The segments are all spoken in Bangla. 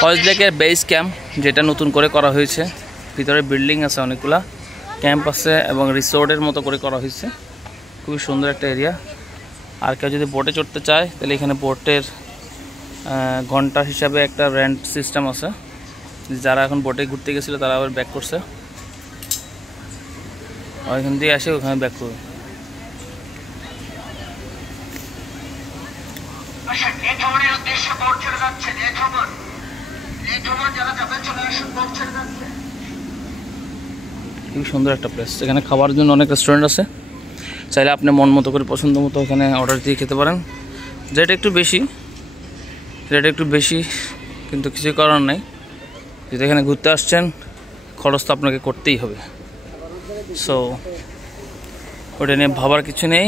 ফয়েজ লেকের বেস ক্যাম্প, যেটা নতুন করে করা হয়েছে। ভিতরে বিল্ডিং আছে, অনেকগুলা ক্যাম্প আছে এবং রিসোর্টের মতো করে করা হয়েছে। খুবই সুন্দর একটা এরিয়া। আর কেউ যদি বোটে চড়তে চায় তাহলে এখানে বোটের ঘন্টা হিসাবে একটা রেন্ট সিস্টেম আছে। যারা এখন বোটে ঘুরতে গেছিলো তারা আবার ব্যাক করছে, ওইখান দিয়ে আসে ওখানে ব্যাক করবে। খুবই সুন্দর একটা প্লেস। এখানে খাওয়ার জন্য অনেক রেস্টুরেন্ট আছে, চাইলে আপনি মন মতো করে পছন্দ মতো এখানে অর্ডার দিয়ে খেতে পারেন। রেট একটু বেশি, কিন্তু কিছু করার নেই। যদি এখানে ঘুরতে আসছেন খরচ তো আপনাকে করতেই হবে, সো ওটা নিয়ে ভাবার কিছু নেই।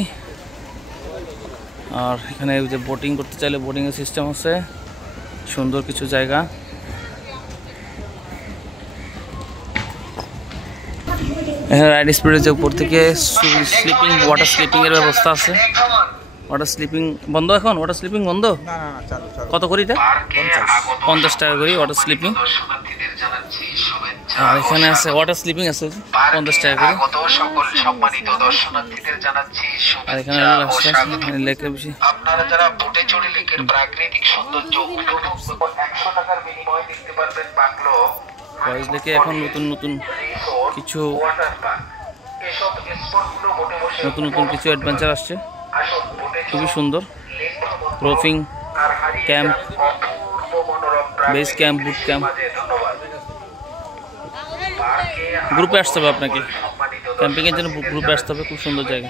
আর এখানে যে বোটিং করতে চাইলে বোটিংয়ের সিস্টেম আছে, সুন্দর কিছু জায়গা। এখানে রাইড স্পিডের যে উপর থেকে স্লিপিং, ওয়াটার স্লিপিংয়ের ব্যবস্থা আছে। ওয়াটার স্লিপিং বন্ধ এখন? ওয়াটার স্লিপিং বন্ধ? কত করি এটা? 50 টাকা করি ওয়াটার স্লিপিং। আর এখানে আছে ওয়াটার স্লিপিং আছে 50 টাকা করে। আর এখানে লেকের বেশি আপনারা যারা বোটে চড়ে লেকের প্রাকৃতিক সৌন্দর্য 100 টাকার বিনিময়ে দেখতে পারবেন বাংলো। ফয়েজ লেকে এখন নতুন কিছু অ্যাডভেঞ্চার আসছে, খুবই সুন্দর। Roofing camp, base camp, boot camp. গ্রুপে আসতে হবে আপনাকে, ক্যাম্পিংয়ের জন্য গ্রুপে আসতে হবে। খুব সুন্দর জায়গা।